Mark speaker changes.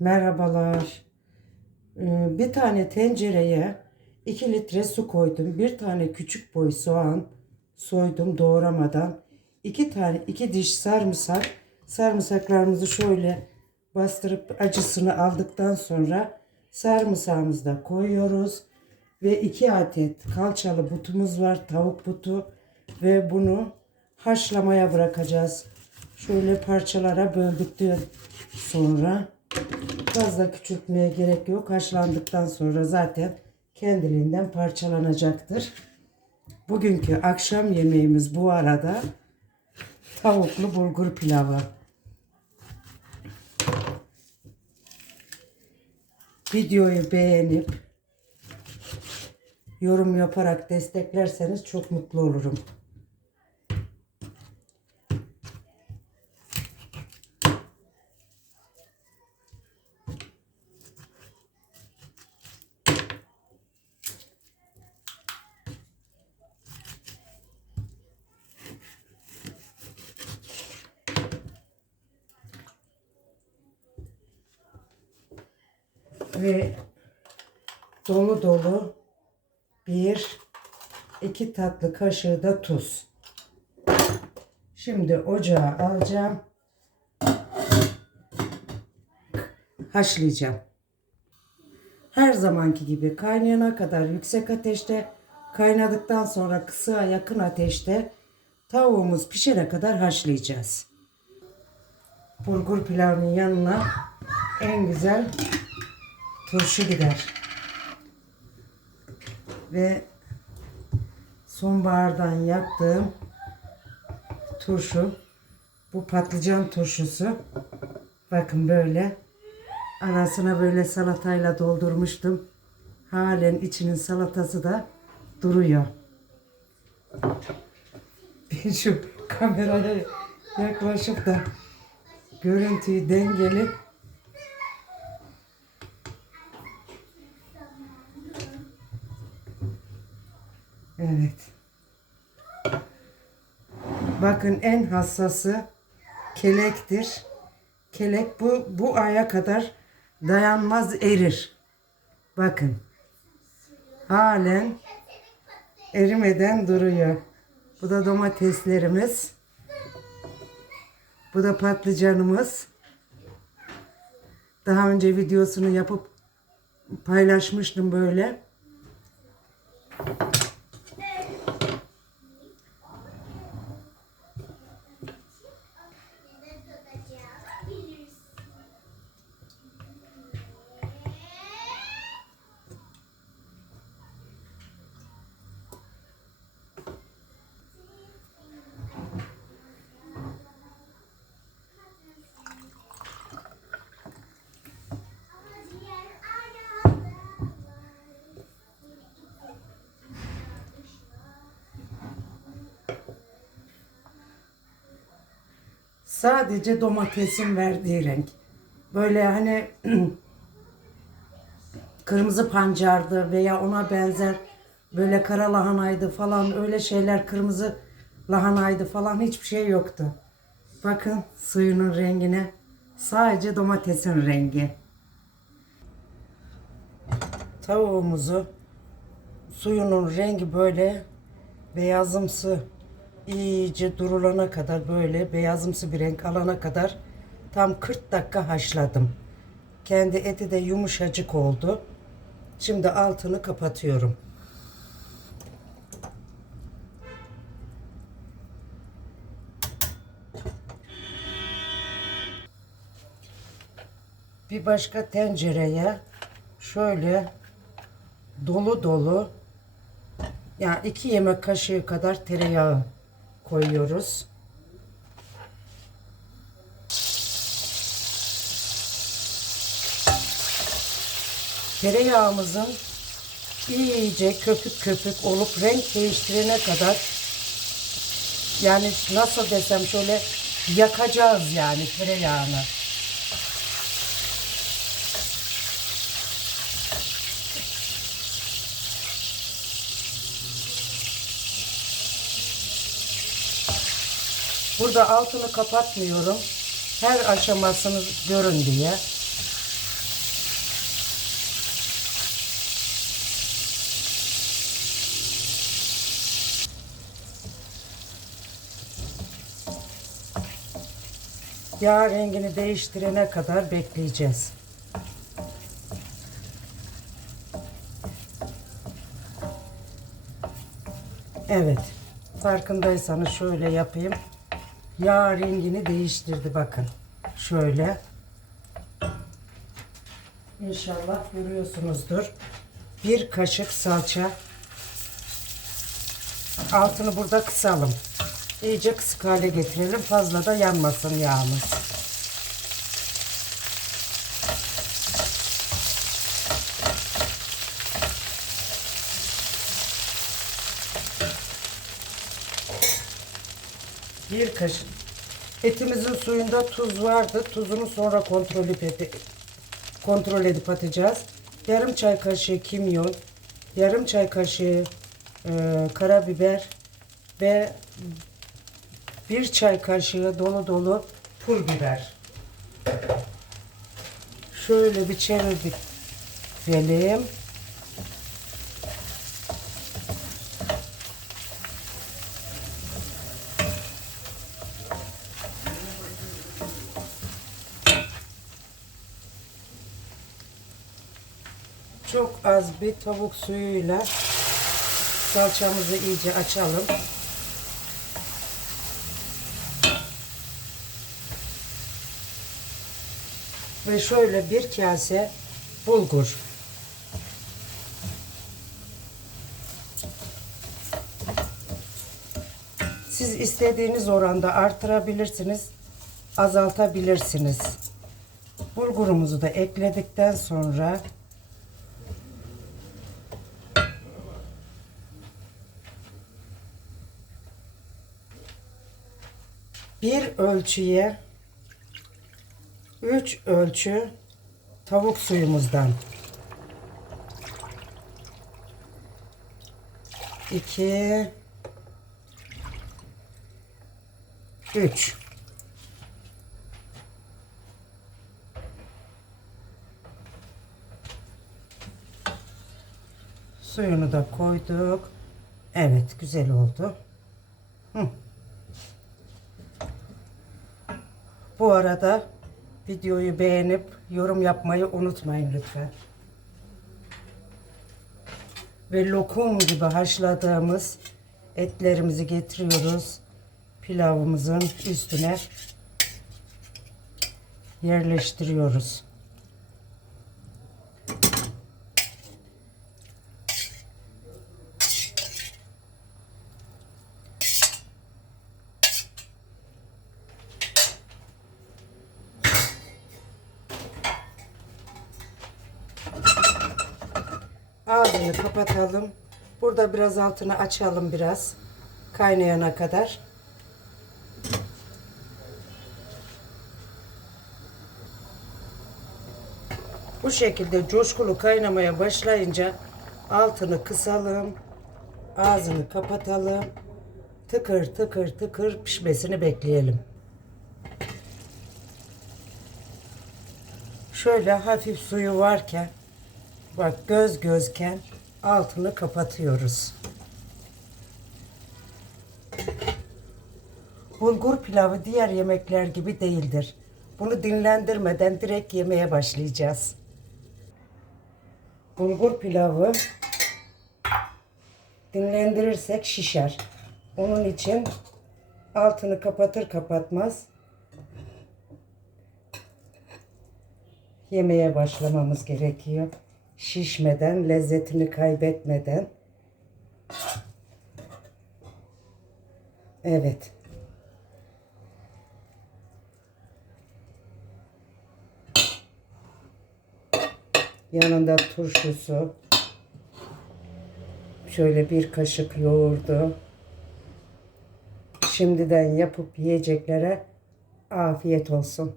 Speaker 1: Merhabalar. Ee, Bir tane tencereye 2 litre su koydum. Bir tane küçük boy soğan soydum doğramadan. 2 tane 2 diş sarımsak. Sarımsaklarımızı şöyle bastırıp acısını aldıktan sonra sarımsağımızı da koyuyoruz. Ve 2 adet kalçalı butumuz var. Tavuk butu. Ve bunu haşlamaya bırakacağız. Şöyle parçalara böldükten sonra Fazla küçültmeye gerek yok. Haşlandıktan sonra zaten kendiliğinden parçalanacaktır. Bugünkü akşam yemeğimiz bu arada tavuklu bulgur pilavı. Videoyu beğenip yorum yaparak desteklerseniz çok mutlu olurum. Ve dolu dolu bir iki tatlı kaşığı da tuz. Şimdi ocağa alacağım. Haşlayacağım. Her zamanki gibi kaynayana kadar yüksek ateşte kaynadıktan sonra kısığa yakın ateşte tavuğumuz pişene kadar haşlayacağız. Bulgur pilavının yanına en güzel turşu gider. Ve sonbahardan yaptığım turşu. Bu patlıcan turşusu. Bakın böyle. Arasına böyle salatayla doldurmuştum. Halen içinin salatası da duruyor. Ben şu kameraya yaklaşıp da görüntüyü dengeli Evet. Bakın en hassası kelektir. Kelek bu bu aya kadar dayanmaz erir. Bakın. Halen erimeden duruyor. Bu da domateslerimiz. Bu da patlıcanımız. Daha önce videosunu yapıp paylaşmıştım böyle. Sadece domatesin verdiği renk. Böyle hani kırmızı pancardı veya ona benzer böyle kara lahanaydı falan öyle şeyler kırmızı lahanaydı falan hiçbir şey yoktu. Bakın suyunun rengine sadece domatesin rengi. Tavuğumuzu suyunun rengi böyle beyazımsı iyice durulana kadar böyle beyazımsı bir renk alana kadar tam 40 dakika haşladım. Kendi eti de yumuşacık oldu. Şimdi altını kapatıyorum. Bir başka tencereye şöyle dolu dolu yani iki yemek kaşığı kadar tereyağı koyuyoruz. Tereyağımızın iyice köpük köpük olup renk değiştirene kadar yani nasıl desem şöyle yakacağız yani tereyağını. Burada altını kapatmıyorum. Her aşamasını görün diye. Yağ rengini değiştirene kadar bekleyeceğiz. Evet. Farkındaysanız şöyle yapayım. Yağ rengini değiştirdi bakın. Şöyle. İnşallah görüyorsunuzdur. Bir kaşık salça. Altını burada kısalım. İyice kısık hale getirelim. Fazla da yanmasın yağımız. Bir kaşık. Etimizin suyunda tuz vardı. Tuzunu sonra kontrol edip, kontrol edip atacağız. Yarım çay kaşığı kimyon, yarım çay kaşığı e, karabiber ve bir çay kaşığı dolu dolu pul biber. Şöyle bir çevirdik. Verelim. Çok az bir tavuk suyuyla salçamızı iyice açalım. Ve şöyle bir kase bulgur. Siz istediğiniz oranda artırabilirsiniz, azaltabilirsiniz. Bulgurumuzu da ekledikten sonra bir ölçüye 3 ölçü tavuk suyumuzdan 2 3 Suyunu da koyduk. Evet, güzel oldu. Hı. Bu arada videoyu beğenip yorum yapmayı unutmayın lütfen. Ve lokum gibi haşladığımız etlerimizi getiriyoruz. Pilavımızın üstüne yerleştiriyoruz. Ağzını kapatalım. Burada biraz altını açalım biraz. Kaynayana kadar. Bu şekilde coşkulu kaynamaya başlayınca altını kısalım. Ağzını kapatalım. Tıkır tıkır tıkır pişmesini bekleyelim. Şöyle hafif suyu varken Bak göz gözken altını kapatıyoruz. Bulgur pilavı diğer yemekler gibi değildir. Bunu dinlendirmeden direkt yemeye başlayacağız. Bulgur pilavı dinlendirirsek şişer. Onun için altını kapatır kapatmaz yemeye başlamamız gerekiyor şişmeden, lezzetini kaybetmeden. Evet. Yanında turşusu. Şöyle bir kaşık yoğurdu. Şimdiden yapıp yiyeceklere afiyet olsun.